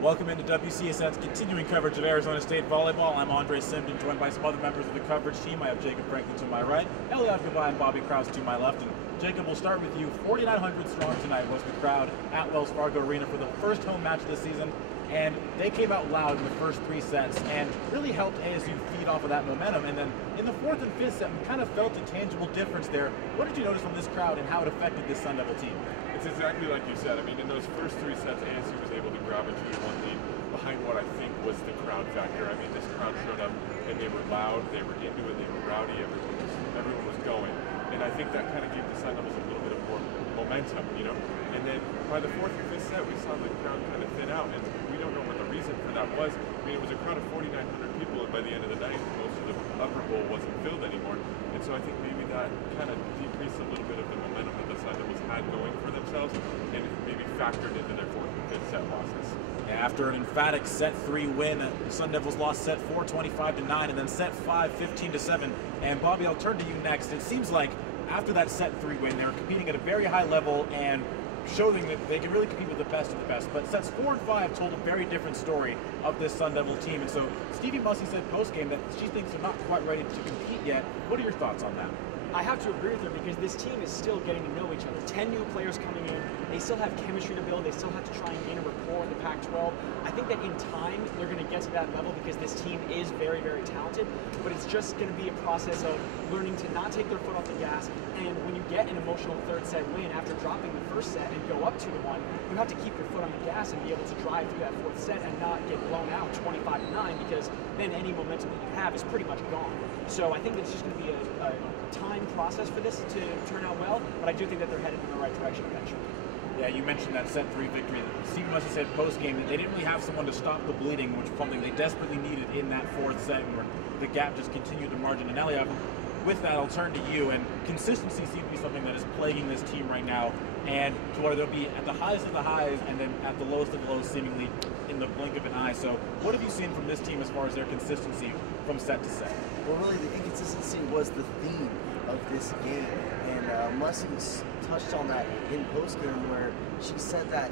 Welcome into WCSN's continuing coverage of Arizona State volleyball. I'm Andre Simden, joined by some other members of the coverage team. I have Jacob Franklin to my right, Eliav Gabay and Bobby Kraus to my left. And Jacob, we'll start with you. 4,900 strong tonight was the crowd at Wells Fargo Arena for the first home match this season, and they came out loud in the first three sets and really helped ASU feed off of that momentum. And then in the fourth and fifth set, we kind of felt a tangible difference there. What did you notice from this crowd and how it affected this Sun Devil team? It's exactly like you said. I mean, in those first three sets, ASU was able to grab a 2-1 lead behind what I think was the crowd factor. I mean, this crowd showed up and they were loud, they were into it, they were rowdy, everyone was going. And I think that kind of gave the Sun Devils a little bit of more momentum, you know? And then by the fourth and fifth set, we saw the crowd kind of thin out, and we don't know what the reason for that was. I mean, it was a crowd of 4,900 people, and by the end of the night, most of the upper bowl wasn't filled anymore. And so I think maybe that kind of decreased a little bit of the momentum that the Sun Devils had going for themselves, and it maybe factored into their fourth and fifth set losses. After an emphatic set 3 win, the Sun Devils lost set 4, 25-9, and then set 5, 15-7. And Bobby, I'll turn to you next. It seems like after that set 3 win, they were competing at a very high level and showing that they can really compete with the best of the best. But sets 4 and 5 told a very different story of this Sun Devil team. And so Stevie Mussey said post-game that she thinks they're not quite ready to compete yet. What are your thoughts on that? I have to agree with her because this team is still getting to know each other. 10 new players coming in. They still have chemistry to build. They still have to try and gain a rapport in the Pac-12. I think that in time, they're going to get to that level because this team is very, very talented. But it's just going to be a process of learning to not take their foot off the gas. And when you get an emotional third set win after dropping the first set and go up 2-1, you have to keep your foot on the gas and be able to drive through that fourth set and not get blown out 25-9 because then any momentum that you have is pretty much gone. So I think it's just going to be a time process for this to turn out well, but I do think that they're headed in the right direction eventually. Yeah, you mentioned that set 3 victory. Steve Mussey said post-game that they didn't really have someone to stop the bleeding, which was something they desperately needed in that fourth set where the gap just continued to margin. And Eliav, with that, I'll turn to you. And consistency seems to be something that is plaguing this team right now, and to where they'll be at the highest of the highs and then at the lowest of the lows seemingly in the blink of an eye. So what have you seen from this team as far as their consistency from set to set? Well, really, the inconsistency was the theme of this game, and Mussey touched on that in postgame where she said that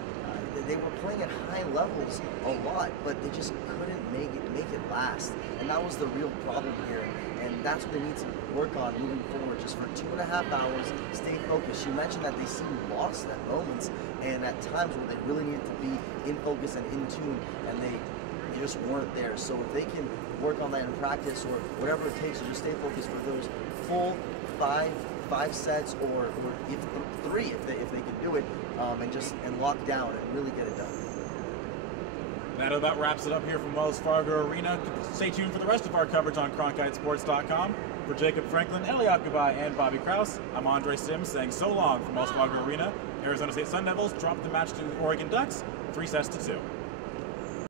they were playing at high levels a lot, but they just couldn't make it last, and that was the real problem here. And that's what they need to work on moving forward. Just for 2.5 hours, stay focused. She mentioned that they seemed lost at moments, and at times where they really needed to be in focus and in tune, and they just weren't there. So if they can work on that in practice or whatever it takes to just stay focused for those full five sets, or if 3 if they can do it, and lock down and really get it done. That about wraps it up here from Wells Fargo Arena. Stay tuned for the rest of our coverage on CronkiteSports.com. For Jacob Franklin, Eliav Gabay, and Bobby Kraus, I'm Andre Sims saying so long from Wells Fargo Arena. Arizona State Sun Devils dropped the match to the Oregon Ducks, 3 sets to 2.